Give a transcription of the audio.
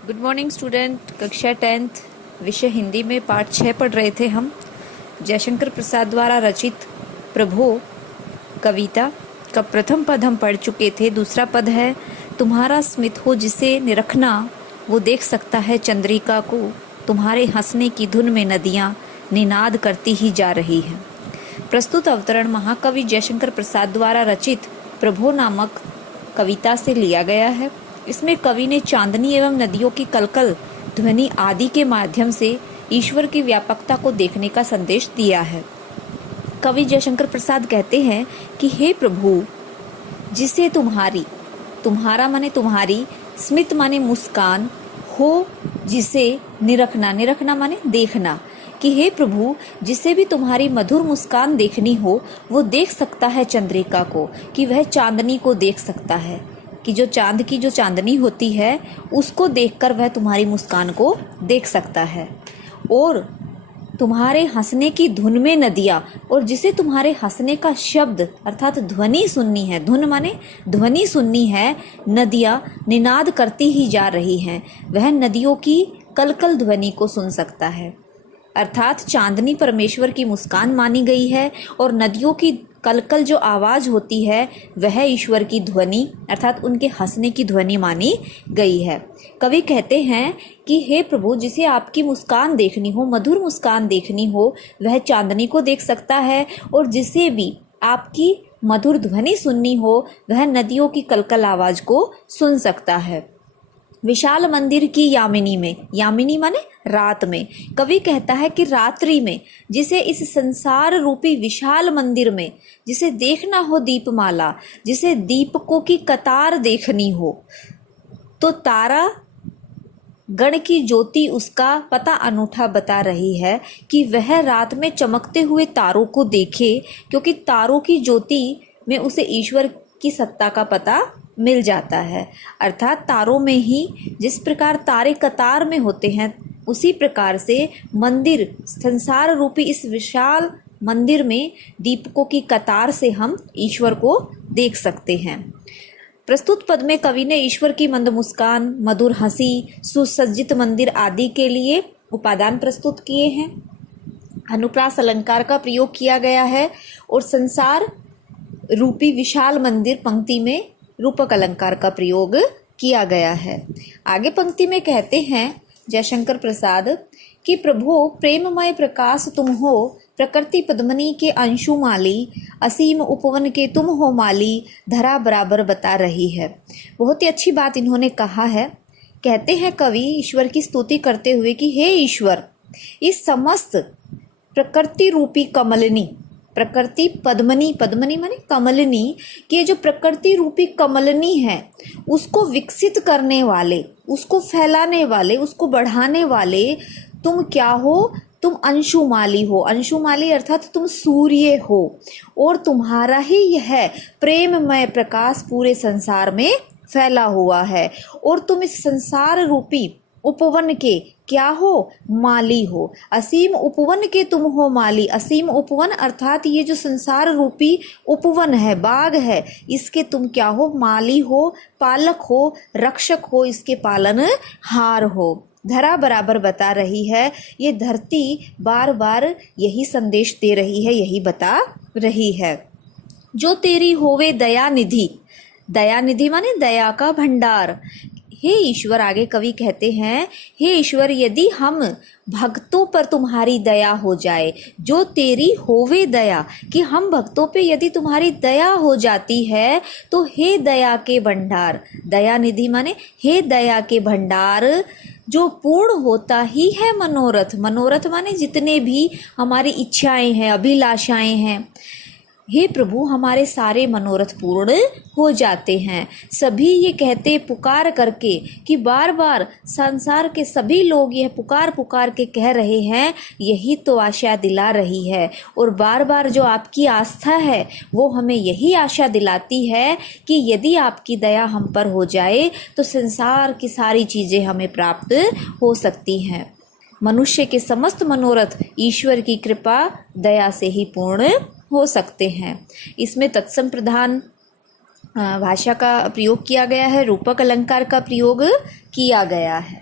Good morning student. कक्षा 10th विषय हिंदी में पाठ 6 पढ़ रहे थे हम। जयशंकर प्रसाद द्वारा रचित प्रभो कविता का प्रथम पद हम पढ़ चुके थे। दूसरा पद है तुम्हारा स्मित हो जिसे निरखना वो देख सकता है चंद्रिका को, तुम्हारे हंसने की धुन में नदियाँ निनाद करती ही जा रही हैं। प्रस्तुत अवतरण महाकवि जयशंकर प्रसाद द्वारा रचित प्रभो नामक कविता से लिया गया है। इसमें कवि ने चांदनी एवं नदियों की कलकल ध्वनि आदि के माध्यम से ईश्वर की व्यापकता को देखने का संदेश दिया है। कवि जयशंकर प्रसाद कहते हैं कि हे प्रभु, जिसे तुम्हारा माने तुम्हारी, स्मित माने मुस्कान, हो जिसे निरखना माने देखना, कि हे प्रभु जिसे भी तुम्हारी मधुर मुस्कान देखनी हो वो देख सकता है चंद्रिका को, कि वह चांदनी को देख सकता है, कि जो चांद की जो चांदनी होती है उसको देखकर वह तुम्हारी मुस्कान को देख सकता है। और तुम्हारे हंसने की धुन में नदियाँ, और जिसे तुम्हारे हंसने का शब्द अर्थात ध्वनि सुननी है, धुन माने ध्वनि सुननी है, नदियाँ निनाद करती ही जा रही हैं, वह नदियों की कलकल ध्वनि को सुन सकता है। अर्थात चांदनी परमेश्वर की मुस्कान मानी गई है और नदियों की कलकल जो आवाज़ होती है वह ईश्वर की ध्वनि अर्थात उनके हंसने की ध्वनि मानी गई है। कवि कहते हैं कि हे प्रभु, जिसे आपकी मुस्कान देखनी हो, मधुर मुस्कान देखनी हो, वह चांदनी को देख सकता है, और जिसे भी आपकी मधुर ध्वनि सुननी हो वह नदियों की कलकल आवाज़ को सुन सकता है। विशाल मंदिर की यामिनी में, यामिनी माने रात में, कवि कहता है कि रात्रि में जिसे इस संसार रूपी विशाल मंदिर में जिसे देखना हो दीपमाला, जिसे दीपकों की कतार देखनी हो, तो तारा गण की ज्योति उसका पता अनूठा बता रही है कि वह रात में चमकते हुए तारों को देखे, क्योंकि तारों की ज्योति में उसे ईश्वर की सत्ता का पता मिल जाता है। अर्थात तारों में ही जिस प्रकार तारे कतार में होते हैं उसी प्रकार से मंदिर, संसार रूपी इस विशाल मंदिर में दीपकों की कतार से हम ईश्वर को देख सकते हैं। प्रस्तुत पद में कवि ने ईश्वर की मंद मुस्कान, मधुर हंसी, सुसज्जित मंदिर आदि के लिए उपादान प्रस्तुत किए हैं। अनुप्रास अलंकार का प्रयोग किया गया है और संसार रूपी विशाल मंदिर पंक्ति में रूपक अलंकार का प्रयोग किया गया है। आगे पंक्ति में कहते हैं जयशंकर प्रसाद कि प्रभो प्रेममय प्रकाश तुम हो, प्रकृति पद्मनी के अंशु माली, असीम उपवन के तुम हो माली, धरा बराबर बता रही है। बहुत ही अच्छी बात इन्होंने कहा है। कहते हैं कवि ईश्वर की स्तुति करते हुए कि हे ईश्वर, इस समस्त प्रकृति रूपी कमलिनी, प्रकृति पद्मनी, पद्मनी माने कमलिनी, कि जो प्रकृति रूपी कमलिनी है उसको विकसित करने वाले, उसको फैलाने वाले, उसको बढ़ाने वाले तुम क्या हो? तुम अंशुमाली हो। अंशुमाली अर्थात तुम सूर्य हो, और तुम्हारा ही यह प्रेममय प्रकाश पूरे संसार में फैला हुआ है, और तुम इस संसार रूपी उपवन के क्या हो? माली हो। असीम उपवन के तुम हो माली। असीम उपवन अर्थात ये जो संसार रूपी उपवन है, बाग है, इसके तुम क्या हो? माली हो, पालक हो, रक्षक हो, इसके पालन हार हो। धरा बराबर बता रही है। ये धरती बार बार यही संदेश दे रही है, यही बता रही है। जो तेरी होवे दया निधि, दया निधि माने दया का भंडार। हे ईश्वर, आगे कवि कहते हैं हे ईश्वर, यदि हम भक्तों पर तुम्हारी दया हो जाए, जो तेरी होवे दया, कि हम भक्तों पे यदि तुम्हारी दया हो जाती है, तो हे दया के भंडार, दया निधि माने हे दया के भंडार, जो पूर्ण होता ही है मनोरथ। मनोरथ माने जितने भी हमारी इच्छाएं हैं, अभिलाषाएं हैं, हे प्रभु हमारे सारे मनोरथ पूर्ण हो जाते हैं। सभी ये कहते पुकार करके कि बार बार संसार के सभी लोग यह पुकार पुकार के कह रहे हैं, यही तो आशा दिला रही है। और बार बार जो आपकी आस्था है वो हमें यही आशा दिलाती है कि यदि आपकी दया हम पर हो जाए तो संसार की सारी चीज़ें हमें प्राप्त हो सकती हैं। मनुष्य के समस्त मनोरथ ईश्वर की कृपा दया से ही पूर्ण हो सकते हैं। इसमें तत्सम प्रधान भाषा का प्रयोग किया गया है, रूपक अलंकार का प्रयोग किया गया है।